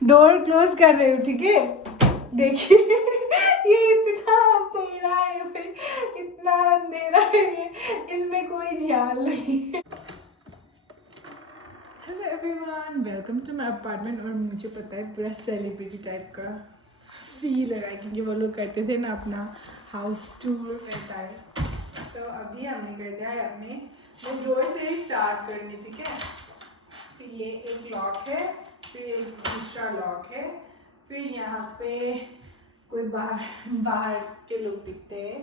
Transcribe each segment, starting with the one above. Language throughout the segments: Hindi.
डोर क्लोज कर रही हूँ, ठीक है। देखिए ये इतना अंधेरा है भाई, इतना अंधेरा है ये, इसमें कोई ध्यान नहीं है। Hello everyone, welcome to my apartment. और मुझे पता है पूरा सेलिब्रिटी टाइप का फील है, क्योंकि वो लोग करते थे ना अपना हाउस टूर वैसा है। तो अभी हमने कर दिया है अपने, मैं डोर से ही स्टार्ट करनी, ठीक है। फिर ये एक लॉक है, फिर दूसरा लॉक है, फिर यहाँ पे कोई बाहर के लोग दिखते हैं।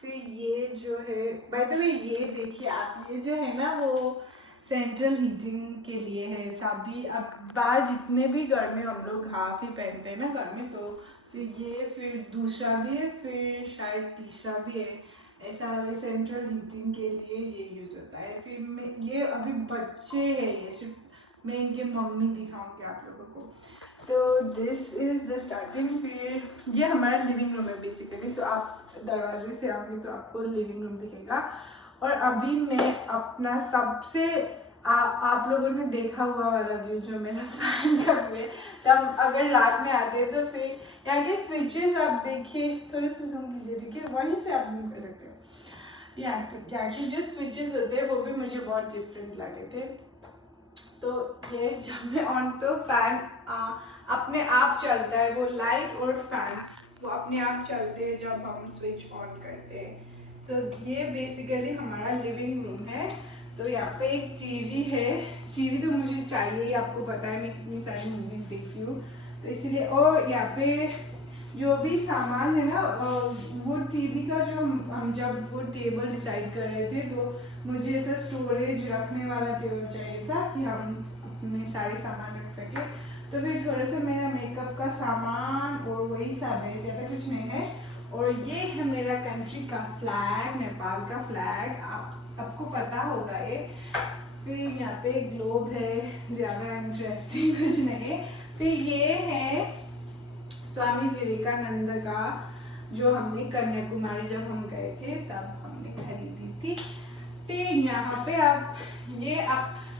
फिर ये जो है, बाय द वे ये देखिए आप, ये जो है ना वो सेंट्रल हीटिंग के लिए है। सभी अब बाहर जितने भी घर में हम लोग हाफ ही पहनते हैं ना घर में, तो फिर ये, फिर दूसरा भी है, फिर शायद तीसरा भी है। ऐसा वाला सेंट्रल हीटिंग के लिए ये यूज़ होता है। फिर मैं ये अभी बच्चे हैं, ये सिर्फ मैं इनके मम्मी दिखाऊंगी आप लोगों को। तो दिस इज़ द स्टार्टिंग। फिर ये हमारा लिविंग रूम है बेसिकली। सो आप दरवाजे से आओगे तो आपको लिविंग रूम दिखेगा। और अभी मैं अपना सबसे आप लोगों ने देखा हुआ वाला व्यू जो मेरा फैन का व्यू है, तब अगर रात में आते हैं तो फिर यहाँ के स्विचेस आप देखिए, थोड़े से जूम कीजिए, ठीक है, वहीं से आप जूम कर सकते हो। यहाँ के जो स्विचेस होते हैं वो भी मुझे बहुत डिफरेंट लगे थे। तो ये जब मैं ऑन, तो फैन अपने आप चलता है, वो लाइट और फैन वो अपने आप चलते हैं जब हम स्विच ऑन करते हैं। सो ये बेसिकली हमारा लिविंग रूम है। तो यहाँ पे एक टीवी है, टीवी तो मुझे चाहिए ही, आपको पता है मैं इतनी सारी मूवीज देखती हूँ तो इसीलिए। और यहाँ पे जो भी सामान है ना, वो टीवी का जो हम जब वो टेबल डिसाइड कर रहे थे, तो मुझे ऐसा स्टोरेज रखने वाला टेबल चाहिए था कि हम अपने सारे सामान रख सके। तो फिर थोड़ा सा मेरा मेकअप का सामान और वही सब है, ज़्यादा कुछ नहीं है। और ये है मेरा कंट्री का फ्लैग, नेपाल का फ्लैग, आपको पता होगा ये। फिर यहाँ पे ग्लोब है, ज़्यादा इंटरेस्टिंग कुछ नहीं है। फिर ये है स्वामी विवेकानंद का, जो हमने कन्याकुमारी जब हम गए थे तब हमने खरीदी थी। फिर यहाँ पे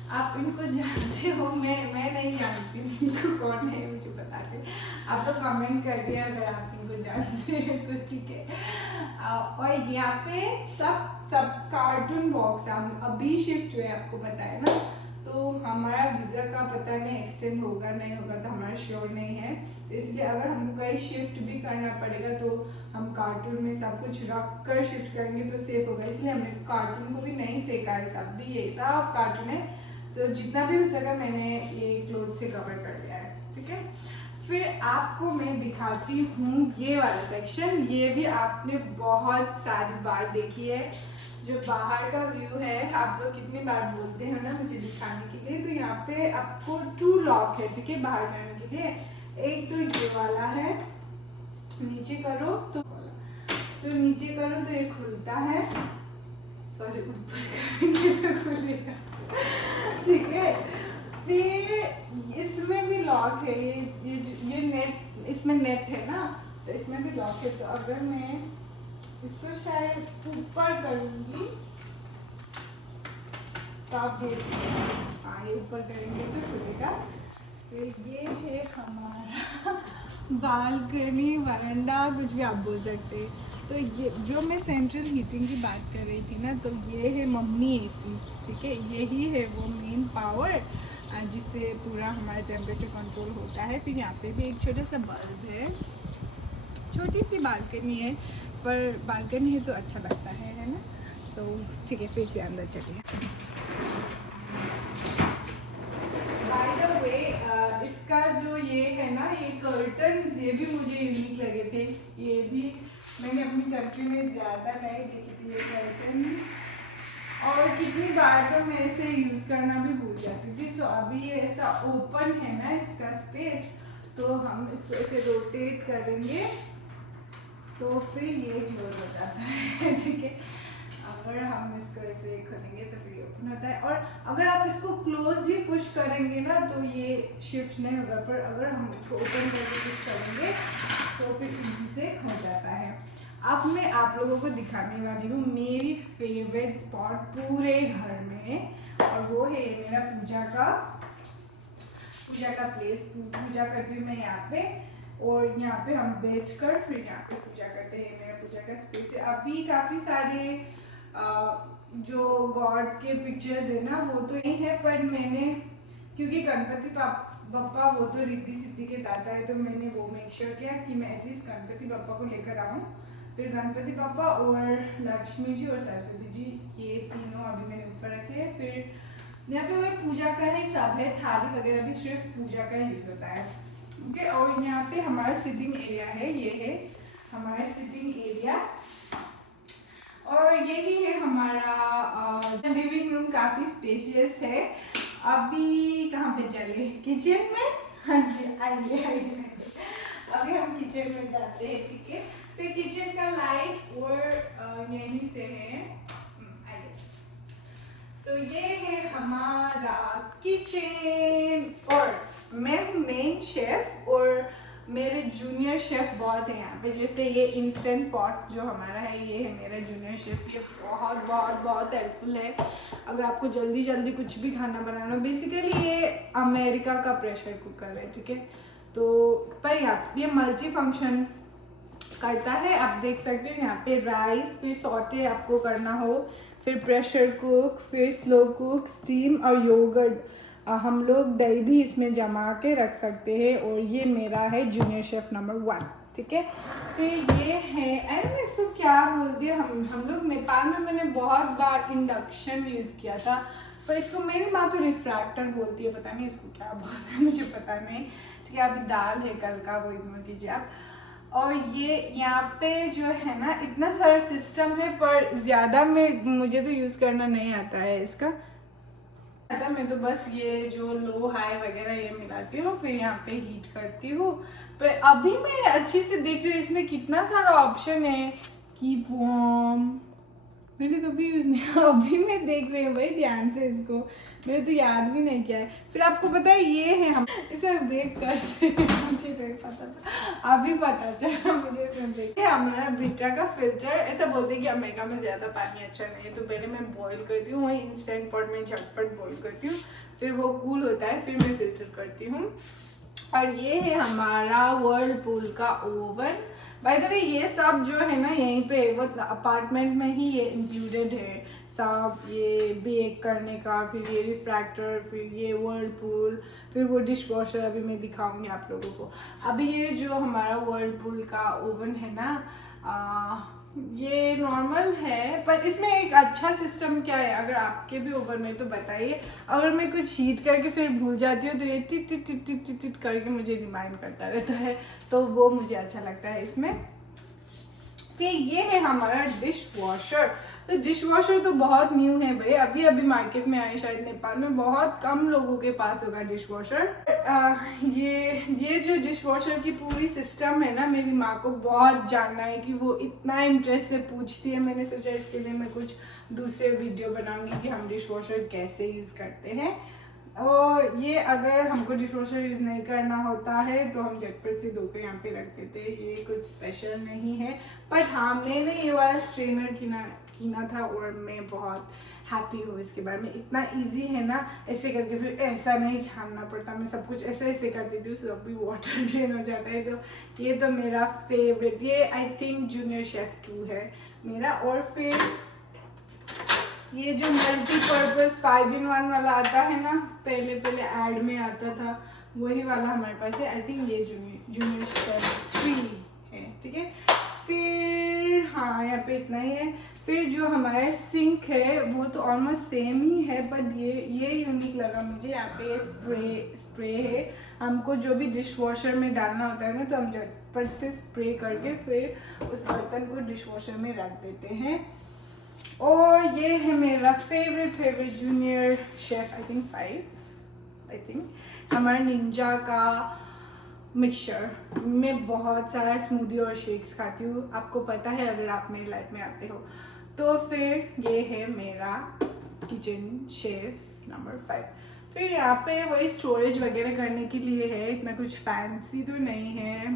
आप इनको जानते हो, मैं नहीं जानती इनको कौन है, मुझे बता दे, आप तो कमेंट कर दिया अगर आप इनको जानते हैं तो, ठीक है। और यहाँ पे सब कार्टून बॉक्स, हम अभी शिफ्ट हुए, आपको पता है ना, तो हमारा वीज़ा का पता नहीं एक्सटेंड होगा नहीं होगा, तो हमारा श्योर नहीं है। तो इसलिए अगर हमको कहीं शिफ्ट भी करना पड़ेगा तो हम कार्टून में सब कुछ रख कर शिफ्ट करेंगे तो सेफ होगा। इसलिए हमने कार्टून को भी नहीं फेंका है, सब भी ये सब कार्टून है। तो जितना भी हो सका मैंने ये क्लोथ से कवर कर दिया है, ठीक है। फिर आपको मैं दिखाती हूँ ये वाला सेक्शन, ये भी आपने बहुत सारी बार देखी है, जो बाहर का व्यू है। आप लोग कितनी बार बोलते हैं ना मुझे दिखाने के लिए। तो यहाँ पे आपको 2 लॉक है, ठीक है, बाहर जाने के लिए। एक तो ये वाला है, नीचे करो तो नीचे करो तो ये खुलता है, सॉरी ऊपर करेंगे तो खुलेगा, ठीक है। फिर इसमें भी लॉक है, ये नेट, इसमें नेट है ना, तो इसमें भी लॉक है। तो अगर मैं इसको शायद ऊपर करूँगी तो आप देखिए, हाँ ये ऊपर करेंगे तो खुलेगा। तो ये है हमारा बालकनी, वरांडा, कुछ भी आप बोल सकते हैं। तो ये जो मैं सेंट्रल हीटिंग की बात कर रही थी ना, तो ये है मम्मी एसी, ठीक है, यही है वो मेन पावर जिससे पूरा हमारा टेम्परेचर कंट्रोल होता है। फिर यहाँ पे भी एक छोटा सा बल्ब है, छोटी सी बालकनी है, पर बालकनी है तो अच्छा लगता है ना। सो ठीक है, फिर से अंदर चलिए। बाय द वे इसका जो ये है ना, ये कर्टन्स, ये भी मुझे यूनिक लगे थे। ये भी मैंने अपनी कंट्री में ज़्यादा नहीं देखी थी ये कर्टन, और कितनी बार तो मैं इसे यूज़ करना भी भूल जाती थी। सो अभी ये ऐसा ओपन है ना इसका स्पेस, तो हम इसको ऐसे रोटेट करेंगे तो फिर ये क्लोज हो जाता है, ठीक है। अगर हम इसको ऐसे खोलेंगे तो फिर ओपन होता है, और अगर आप इसको क्लोज ही पुश करेंगे ना तो ये शिफ्ट नहीं होगा, पर अगर हम इसको ओपन करके पुश करेंगे तो फिर इजी से हो जाता है। अब मैं आप लोगों को दिखाने वाली हूँ मेरी फेवरेट स्पॉट पूरे घर में, और वो है मेरा पूजा का पूजा का प्लेस, पूजा करती हूँ मैं यहाँ पे, और यहाँ पे हम बैठ कर फिर यहाँ पे पूजा करते हैं। मेरा पूजा का स्पेस है। अभी काफ़ी सारे जो गॉड के पिक्चर्स है ना वो तो नहीं है, पर मैंने क्योंकि गणपति बप्पा वो तो रिद्धि सिद्धि के दाता है, तो मैंने वो मेक श्योर किया कि मैं एटलीस्ट गणपति बप्पा को लेकर आऊँ। फिर गणपति बप्पा और लक्ष्मी जी और सरस्वती जी, ये तीनों अभी मैंने ऊपर रखे हैं। फिर यहाँ पे वही पूजा का ही सब है, थाली वगैरह भी सिर्फ पूजा का यूज़ होता है। ओके, और यहाँ पे हमारा सिटिंग एरिया है, ये है हमारा सिटिंग एरिया, और यही है हमारा लिविंग रूम। काफ़ी स्पेशियस है। अभी कहाँ पे चले? किचन में। हाँ जी, आइए। अभी हम किचन में जाते हैं, ठीक है। फिर किचन का लाइट और यहीं से है, आइए। सो ये है हमारा किचन, और मैं मेन शेफ और मेरे जूनियर शेफ बहुत है यहाँ पे। जैसे ये इंस्टेंट पॉट जो हमारा है, ये है मेरा जूनियर शेफ। ये बहुत बहुत बहुत हेल्पफुल है अगर आपको जल्दी जल्दी कुछ भी खाना बनाना। बेसिकली ये अमेरिका का प्रेशर कुकर है, ठीक है। तो पर ये मल्टी फंक्शन करता है। आप देख सकते हो यहाँ पे राइस, फिर सॉटे आपको करना हो, फिर प्रेशर कुक, फिर स्लो कुक, स्टीम और योगर्ट। हम लोग दही भी इसमें जमा के रख सकते हैं। और ये मेरा है जूनियर शेफ नंबर 1, ठीक है। फिर ये है, अरे इसको क्या बोलते हैं, हम लोग नेपाल में मैंने बहुत बार इंडक्शन यूज़ किया था, पर इसको मेरी माँ तो रिफ्रैक्टर बोलती है, पता नहीं इसको क्या बोलते हैं, मुझे पता नहीं, ठीक है। अभी दाल है कल का, वो इग्नोर कीजिए आप। और ये यहाँ पे जो है ना इतना सारा सिस्टम है, पर ज़्यादा में मुझे तो यूज़ करना नहीं आता है इसका। मैं तो बस ये जो लो हाई वगैरह ये मिलाती हूँ, फिर यहाँ पे हीट करती हूँ। पर अभी मैं अच्छे से देख रही हूँ इसमें कितना सारा ऑप्शन है, कीप वार्म, मैंने कभी यूज़ नहीं, अभी मैं देख रही हूँ भाई ध्यान से इसको, मैंने तो याद भी नहीं किया है। फिर आपको पता है ये है, हम इसे बेक करते हैं, मुझे नहीं पता था, अभी पता चला मुझे इसमें बेक। हमारा ब्रिटा का फिल्टर, ऐसा बोलते हैं कि अमेरिका में ज़्यादा पानी अच्छा नहीं है, तो पहले मैं बॉईल करती हूँ, वही इंस्टेंट पॉट में झटपट बॉईल करती हूँ, फिर वो कूल होता है, फिर मैं फिल्टर करती हूँ। और ये है हमारा व्हर्लपूल का ओवन। बाय द वे ये सब जो है ना यहीं पे वो अपार्टमेंट में ही ये इंक्लूडेड है सब, ये बेक करने का, फिर ये रिफ्रैक्टर, फिर ये व्हर्लपूल, फिर वो डिश वॉशर अभी मैं दिखाऊंगी आप लोगों को। अभी ये जो हमारा व्हर्लपूल का ओवन है ना, ये नॉर्मल है, पर इसमें एक अच्छा सिस्टम क्या है, अगर आपके भी ओवन में तो बताइए। अगर मैं कुछ हीट करके फिर भूल जाती हूँ तो ये tit tit tit tit tit tit करके मुझे रिमाइंड करता रहता है, तो वो मुझे अच्छा लगता है इसमें। फिर ये है हमारा डिश वॉशर। तो डिश वॉशर तो बहुत न्यू है भाई, अभी अभी मार्केट में आए, शायद नेपाल में बहुत कम लोगों के पास होगा डिश वॉशर। ये जो डिश वॉशर की पूरी सिस्टम है ना, मेरी माँ को बहुत जानना है कि वो इतना इंटरेस्ट से पूछती है। मैंने सोचा इसके लिए मैं कुछ दूसरे वीडियो बनाऊंगी कि हम डिश वॉशर कैसे यूज़ करते हैं। और ये अगर हमको डिश वॉशर यूज़ नहीं करना होता है तो हम झटपट से धो के यहाँ पे रख देते हैं, ये कुछ स्पेशल नहीं है। बट हाँ, मैंने ये वाला स्ट्रेनर कीना था और मैं बहुत हैप्पी हूँ इसके बारे में। इतना इजी है ना, ऐसे करके फिर ऐसा नहीं छानना पड़ता, मैं सब कुछ ऐसे ऐसे कर देती हूँ, सब भी वाटर ड्रेन हो जाता है। तो ये तो मेरा फेवरेट, ये आई थिंक जूनियर शेफ 2 है मेरा। और फिर ये जो मल्टीपर्पज़ 5-in-1 वाला आता है ना, पहले ऐड में आता था, वही वाला हमारे पास है। आई थिंक ये जूनियर शेफ 3 है, ठीक है। फिर हाँ, यहाँ पे इतना ही है। फिर जो हमारा सिंक है वो तो ऑलमोस्ट सेम ही है, बट ये यूनिक लगा मुझे। यहाँ पे स्प्रे है, हमको जो भी डिश वॉशर में डालना होता है ना, तो हम झटपट से स्प्रे करके फिर उस बर्तन को डिश वॉशर में रख देते हैं। और ये है मेरा favourite junior chef, I think 5 हमारा निंजा का मिक्सचर। मैं बहुत सारा स्मूदी और शेक्स खाती हूँ, आपको पता है अगर आप मेरी लाइफ में आते हो। तो फिर ये है मेरा किचन शेफ नंबर 5। फिर यहाँ पे वही स्टोरेज वगैरह करने के लिए है, इतना कुछ फैंसी तो नहीं है।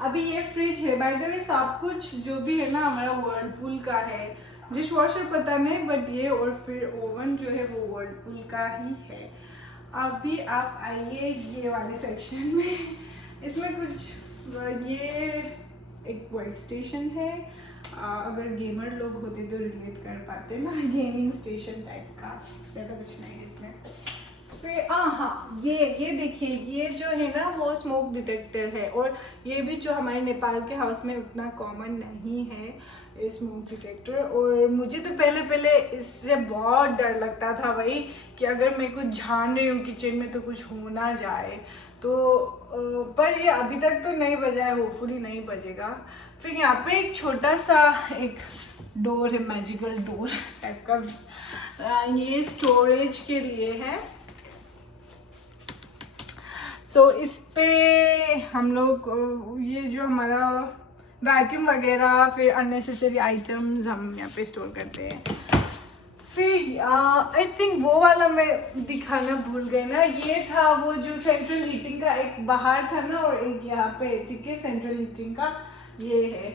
अभी ये फ्रिज है, बाय द वे सब कुछ जो भी है ना हमारा व्हर्लपूल का है। डिश वॉशर पता नहीं, बट ये और फिर ओवन जो है वो व्हर्लपूल का ही है। अभी आप आइए ये वाले सेक्शन में। इसमें कुछ ये एक वर्क स्टेशन है, अगर गेमर लोग होते तो रिलेट कर पाते ना, गेमिंग स्टेशन टाइप का, ज़्यादा कुछ नहीं है इसमें। फिर हाँ, ये देखिए, ये जो है ना वो स्मोक डिटेक्टर है, और ये भी जो हमारे नेपाल के हाउस में उतना कॉमन नहीं है स्मोक डिटेक्टर। और मुझे तो पहले इससे बहुत डर लगता था भाई, कि अगर मैं कुछ झाड़ रही हूँ किचन में तो कुछ हो ना जाए। तो पर ये अभी तक तो नहीं बजा है, होपफुली नहीं बजेगा। फिर यहाँ पे एक छोटा सा एक डोर है, मैजिकल डोर टाइप का, ये स्टोरेज के लिए है। सो इस पे हम लोग ये जो हमारा वैक्यूम वगैरह, फिर अननेसेसरी आइटम्स हम यहाँ पे स्टोर करते हैं। फिर आई थिंक वो वाला मैं दिखाना भूल गई ना, ये था वो जो सेंट्रल हीटिंग का, एक बाहर था ना और एक यहाँ पे, ठीक है, सेंट्रल हीटिंग का ये है।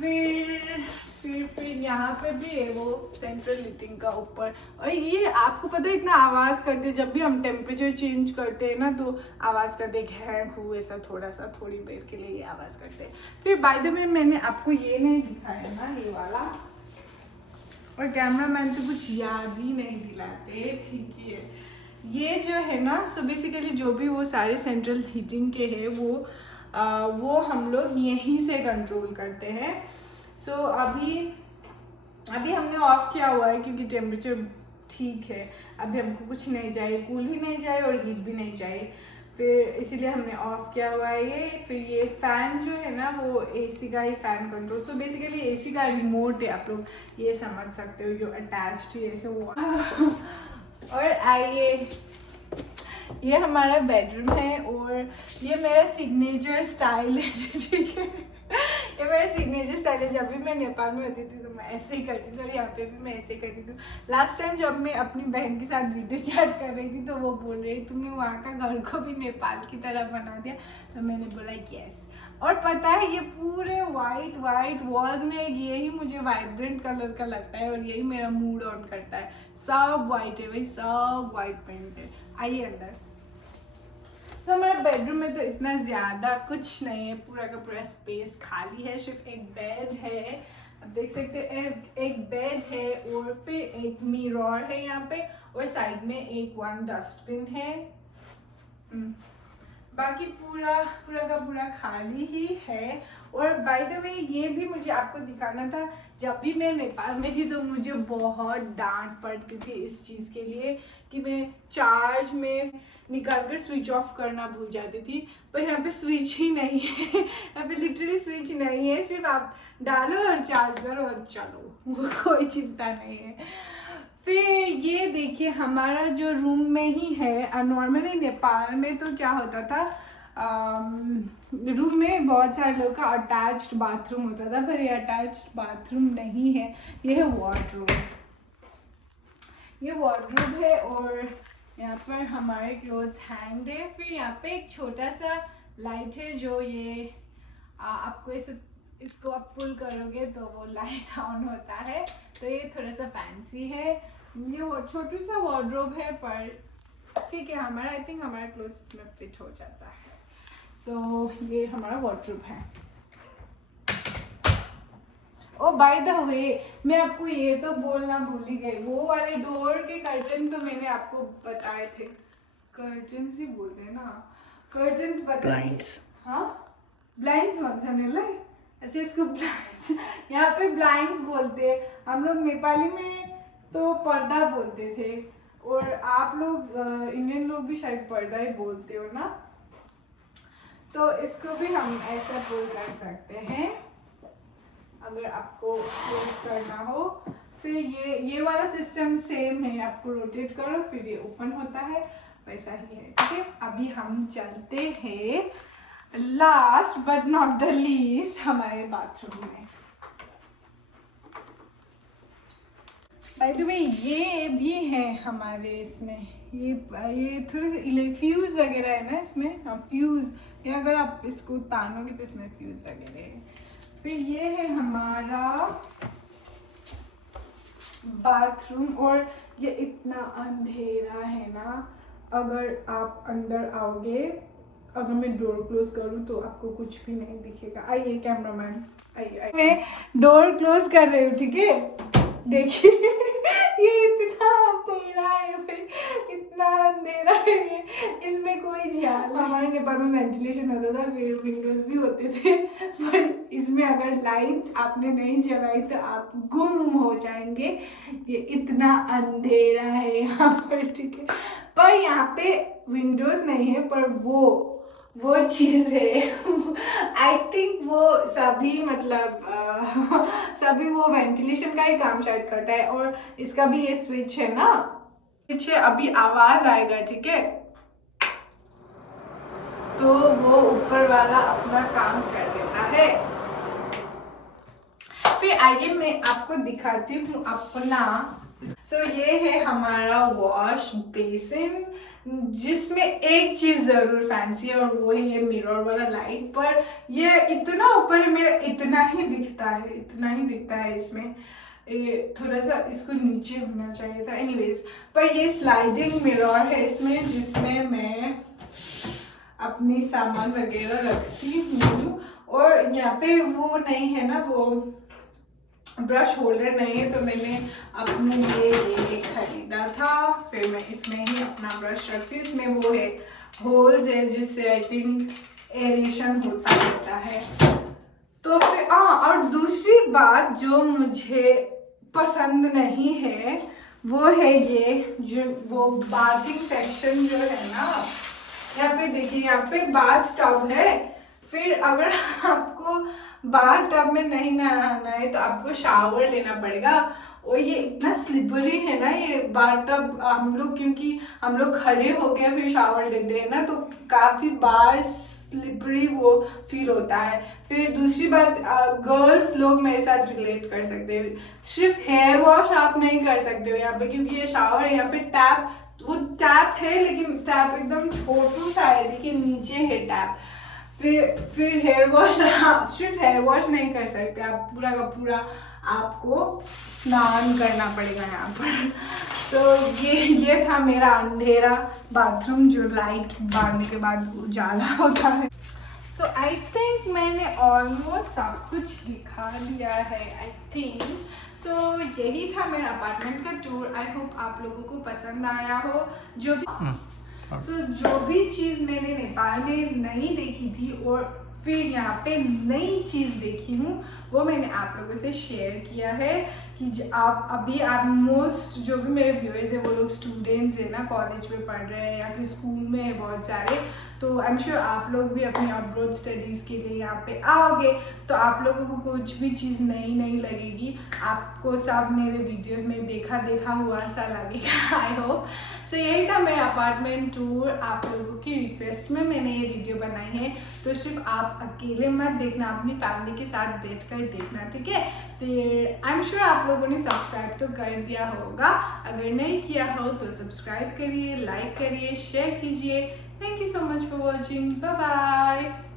फिर यहाँ पे भी है वो सेंट्रल हीटिंग का ऊपर। और ये आपको पता है इतना आवाज़ करते हैं, जब भी हम टेम्परेचर चेंज करते हैं ना तो आवाज़ करते, घैंक हूँ ऐसा थोड़ा सा, थोड़ी देर के लिए ये आवाज़ करते हैं। फिर बाय द वे मैंने आपको ये नहीं दिखाया ना, ये वाला, और कैमरा मैन तो कुछ याद ही नहीं दिलाते, ठीक है। ये जो है ना, सो बेसिकली जो भी वो सारे सेंट्रल हीटिंग के हैं वो हम लोग यहीं से कंट्रोल करते हैं। सो अभी हमने ऑफ किया हुआ है क्योंकि टेम्परेचर ठीक है, अभी हमको कुछ नहीं चाहिए, कूल भी नहीं चाहिए और हीट भी नहीं चाहिए, फिर इसीलिए हमने ऑफ किया हुआ है ये। फिर ये फ़ैन जो है ना वो एसी का ही fan control, so basically AC का रिमोट है, आप लोग ये समझ सकते हो, जो अटैच्ड है ऐसे वो। और आइए, ये हमारा बेडरूम है और ये मेरा सिग्नेचर स्टाइल है, ठीक है। ये मेरा सिग्नेचर स्टाइल है, जब भी मैं नेपाल में होती थी तो मैं ऐसे ही करती थी, और यहाँ पे भी मैं ऐसे ही करती थी। लास्ट टाइम जब मैं अपनी बहन के साथ वीडियो चैट कर रही थी तो वो बोल रही तुमने वहाँ का घर को भी नेपाल की तरह बना दिया, तो मैंने बोला यस। और पता है ये पूरे वाइट वॉल्स में यही मुझे वाइब्रेंट कलर का लगता है, और यही मेरा मूड ऑन करता है। सब वाइट है भाई, सब वाइट पेंट है। आइए अंदर। तो हमारे बेडरूम में तो इतना ज़्यादा कुछ नहीं है, पूरा का पूरा स्पेस खाली है, सिर्फ एक बेड है, आप देख सकते हैं, एक बेड है, और फिर एक मिरर है यहाँ पे, और साइड में एक वन डस्टबिन है। बाकी पूरा का पूरा खाली ही है। और बाय द वे ये भी मुझे आपको दिखाना था, जब भी मैं नेपाल में थी तो मुझे बहुत डांट पड़ती थी इस चीज़ के लिए कि मैं चार्ज में निकाल कर स्विच ऑफ करना भूल जाती थी, पर यहाँ पे स्विच ही नहीं है। यहाँ पे लिटरली स्विच नहीं है, सिर्फ आप डालो और चार्ज करो और चलो, कोई चिंता नहीं है। फिर ये देखिए हमारा जो रूम में ही है, नॉर्मली नेपाल में तो क्या होता था, रूम में बहुत सारे लोगों का अटैच्ड बाथरूम होता था, पर ये अटैच्ड बाथरूम नहीं है, ये है वार्डरोब। ये वार्डरोब है और यहाँ पर हमारे क्लोथ्स हैंग्ड है। फिर यहाँ पे एक छोटा सा लाइट है, जो ये आपको इसको आप पुल करोगे तो वो लाइट ऑन होता है, तो ये थोड़ा सा फैंसी है। ये वो छोटू सा वार्डरोब है, पर ठीक है, हमारा आई थिंक हमारा क्लोथ्स इसमें फिट हो जाता है। सो ये हमारा वार्डरोब है। ओ बाय द वे, मैं आपको ये तो बोलना भूल ही गई, वो वाले डोर के कर्टन तो मैंने आपको बताए थे, कर्टन्स ही बोलते हैं ना, कर्टन्स बताए, हाँ ब्लाइंड्स मत है, अच्छा इसको ब्लाइंड्स, यहाँ पे ब्लाइंड्स बोलते हैं हम लोग, नेपाली में तो पर्दा बोलते थे, और आप लोग इंडियन लोग भी शायद पर्दा ही बोलते हो ना, तो इसको भी हम ऐसा पुल कर सकते हैं अगर आपको क्लोज करना हो। फिर ये वाला सिस्टम सेम है, आपको रोटेट करो फिर ये ओपन होता है, वैसा ही है, ठीक है। अभी हम चलते हैं last but not the least हमारे बाथरूम में। बाय द वे ये भी है हमारे इसमें, ये थोड़े से फ्यूज़ वगैरह है ना इसमें, हाँ फ्यूज़, ये अगर आप इसको तानोगे तो इसमें फ्यूज़ वगैरह है। फिर ये है हमारा बाथरूम, और ये इतना अंधेरा है ना, अगर आप अंदर आओगे, अगर मैं डोर क्लोज करूँ तो आपको कुछ भी नहीं दिखेगा। आइए कैमरामैन, आइए। मैं डोर क्लोज कर रही हूँ, ठीक है? देखिए ये इतना अंधेरा है भाई, इतना अंधेरा है ये, इसमें कोई झाल। हमारे नेपाल में वेंटिलेशन होता था, फिर विंडोज भी होते थे, पर इसमें अगर लाइट्स आपने नहीं जलाई तो आप गुम हो जाएंगे। ये इतना अंधेरा है यहाँ पर, ठीक है? पर यहाँ पे विंडोज नहीं है, पर वो चीज़ है। आई थिंक वो सभी मतलब सभी वो वेंटिलेशन का ही काम शायद करता है। और इसका भी ये स्विच है ना, स्विच है, अभी आवाज आएगा, ठीक है? तो वो ऊपर वाला अपना काम कर देता है। फिर आइए मैं आपको दिखाती हूँ अपना। ये है हमारा वॉश बेसिन, जिसमें एक चीज जरूर फैंसी है और वो है ये मिरर वाला लाइट। पर ये इतना ऊपर है, मेरा इतना ही दिखता है इसमें। ये थोड़ा सा इसको नीचे होना चाहिए था। एनीवेज, पर ये स्लाइडिंग मिरर है इसमें, जिसमें मैं अपनी सामान वगैरह रखती हूँ। और यहाँ पे वो नहीं है ना, वो ब्रश होल्डर नहीं है, तो मैंने अपने लिए ये खरीदा था। फिर मैं इसमें ही अपना ब्रश रखती हूँ। इसमें वो है होल्स है, जिससे आई थिंक एरेशन होता रहता है। तो फिर और दूसरी बात जो मुझे पसंद नहीं है वो है ये जो वो बाथिंग सेक्शन जो है ना, यहाँ पे देखिए, यहाँ पे बाथ टब है। फिर अगर आपको बाथ टब में नहीं नहाना है तो आपको शावर लेना पड़ेगा। और ये इतना स्लिपरी है ना ये बाथ टब, हम लोग क्योंकि हम लोग खड़े होकर फिर शावर लेते हैं ना, तो काफ़ी बार स्लिपरी वो फील होता है। फिर दूसरी बात, गर्ल्स लोग मेरे साथ रिलेट कर सकते हैं। सिर्फ हेयर वॉश आप नहीं कर सकते हो यहाँ पे, क्योंकि ये शावर है। यहाँ पे टैप, वो टैप है लेकिन टैप एकदम छोटू सा है, देखिए नीचे है टैप। फिर हेयर वॉश, सिर्फ हेयर वॉश नहीं कर सकते आप, पूरा का पूरा आपको स्नान करना पड़ेगा यहाँ पर। तो ये था मेरा अंधेरा बाथरूम, जो लाइट बांधने के बाद उजाला होता है। सो आई थिंक मैंने ऑलमोस्ट सब कुछ दिखा दिया है, आई थिंक। सो यही था मेरा अपार्टमेंट का टूर। आई होप आप लोगों को पसंद आया हो। जो भी चीज़ मैंने नेपाल में नहीं देखी थी और फिर यहाँ पे नई चीज़ देखी हूँ, वो मैंने आप लोगों से शेयर किया है। कि आप मोस्ट जो भी मेरे व्यूअर्स है वो लोग स्टूडेंट्स है ना, कॉलेज में पढ़ रहे हैं या फिर स्कूल में है बहुत सारे। तो आई एम श्योर आप लोग भी अपनी अब्रॉड स्टडीज़ के लिए यहाँ पे आओगे तो आप लोगों को कुछ भी चीज़ नई लगेगी। आपको सब मेरे वीडियोस में देखा हुआ सा लगेगा, आई होप। सो यही था मेरा अपार्टमेंट टूर। आप लोगों की रिक्वेस्ट में मैंने ये वीडियो बनाई है, तो सिर्फ आप अकेले मत देखना, अपनी फैमिली के साथ बैठकर देखना, ठीक है? तो आई एम श्योर आप लोगों ने सब्सक्राइब तो कर दिया होगा। अगर नहीं किया हो तो सब्सक्राइब करिए, लाइक करिए, शेयर कीजिए। Thank you so much for watching. Bye bye.